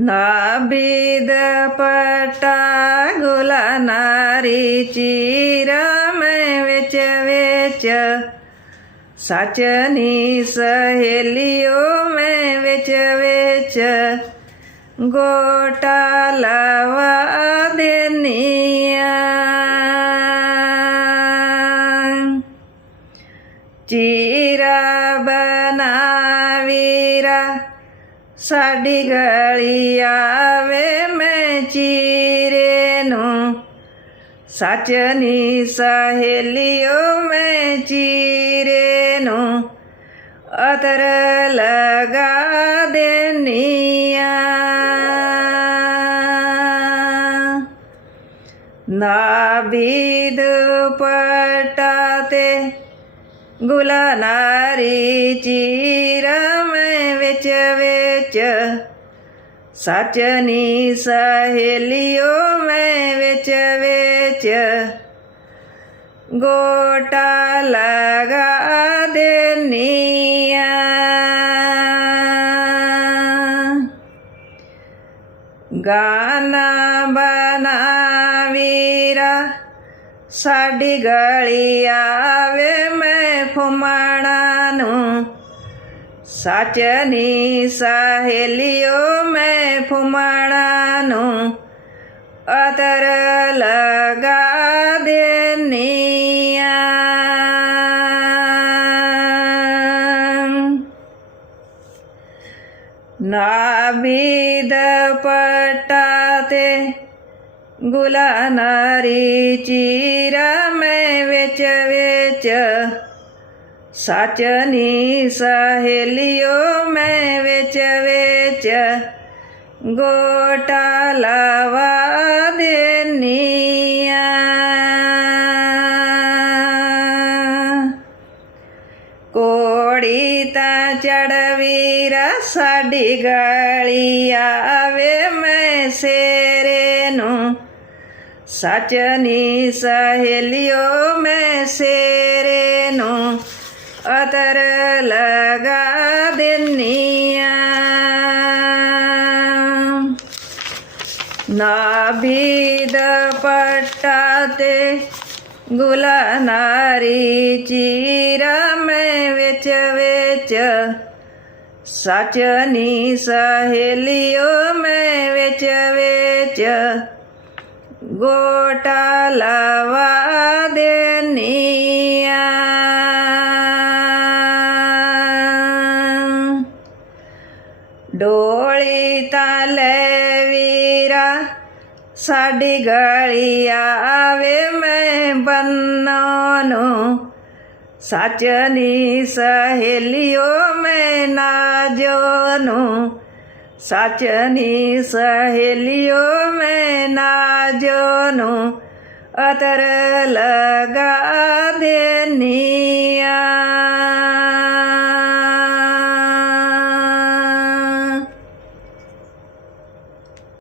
ਨਾਬੀਦ ਪਟਾ ਗੁਲਾਨਾਰੀ ਚੀਰਾ ਮੈਂ ਵਿੱਚ ਵਿੱਚ। ਸਚਨੀ ਸਹੇਲਿਓ ਮੈਂ ਵਿੱਚ ਵਿੱਚ। ਗੋਟਾ ਲਵਾ ਦੇਨੀਆਂ। ਚੀਰਾ ਸਾਡੀ ਗਲੀ ਆਵੇ, ਮੈਂ ਚੀਰੇ ਨੂੰ। ਸੱਚ ਨੀ ਸਹੇਲਿਓ, ਮੈਂ ਚੀਰੇ ਨੂੰ। ਅਤਰ ਲਗਾ ਦੇਨੀਆਂ। ਨਾਬੀਦ ਪਟਾਤੇ ਗੁਲਾਨਾਰੀ ਚੀਰਾ ਮੈਂ ਵਿੱਚ ਵੇ ਵਿੱਚ ਸਚਨੀ ਸਹੇਲਿਓ, ਮੈਂ ਵਿੱਚ ਵਿੱਚ ਗੋਟਾ ਲਗਾ ਦੇਨੀਆਂ ਗਾਨਾ ਬਨਾ ਵੀਰਾ, ਸਾਡੀ ਗਲੀ ਆਵੇ, ਮੈਂ ਫੁਮਾਣਾ ਨੂੰ ਸੱਚ ਨੀ ਸਹੇਲਿਓ ਮੈਂ ਫੁਮਾਣਾ ਨੂੰ ਅਤਰ ਲਗਾ ਦੇਨੀਆਂ ਨਾਬੀਦ ਪਟਾਤੇ ਗੁਲਾਨਾਰੀ ਚੀਰਾ ਮੈਂ ਵਿੱਚ ਸੱਚ ਨੀ ਸਹੇਲਿਓ ਮੈਂ ਵਿੱਚ ਵਿੱਚ ਗੋਟਾ ਲਵਾ ਦੇਨੀਆਂ ਕੋੜੀ ਤਾਂ ਚੜਵੀਰਾ ਸਾਡੀ ਗਲੀ ਆਵੇ ਮੈਂ ਸੇਰੇ ਨੂੰ। ਸੱਚ ਨੀ ਸਹੇਲਿਓ ਮੈਂ ਸੇਰੇ ਨੂੰ। ਅਤਰ ਲਗਾ ਦਿੰਨੀਆਂ। ਨਾਬੀਦ ਪਟਾ ਤੇ ਗੁਲਾਨਾਰੀ ਚੀਰਾ ਮੈਂ ਵਿੱਚ ਵਿੱਚ। ਸੱਚ ਨੀ ਸਹੇਲਿਓ ਮੈਂ ਵਿੱਚ ਵਿੱਚ। ਗੋਟਾ ਲਵਾ ਡੋਲੀ ਤਾਂ ਲੈ ਵੀਰਾ, ਸਾਡੀ ਗਲੀ ਆਵੇ ਮੈਂ ਬੰਨੋ ਨੂੰ। ਸੱਚ ਨੀ ਸਹੇਲਿਓ, ਮੈਂ ਨਾਜੋ ਨੂੰ ਸੱਚ ਨੀ ਸਹੇਲਿਓ, ਮੈਂ ਨਾਜੋ ਨੂੰ ਅਤਰ ਲਗਾ ਦੇਨੀ